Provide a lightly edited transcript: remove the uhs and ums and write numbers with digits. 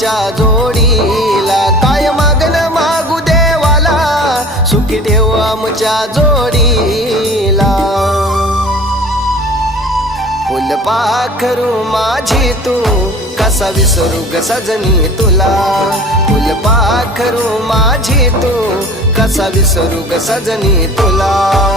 आमच्या जोडीला, काय मागण मागू देवाला, सुखी ठेव आमच्या जोडीला. फुलपाखरू माझी तू, कसा विसरू ग सजनी तुला. फुलपाखरू माझी तू, कसा विसरू ग सजनी तुला.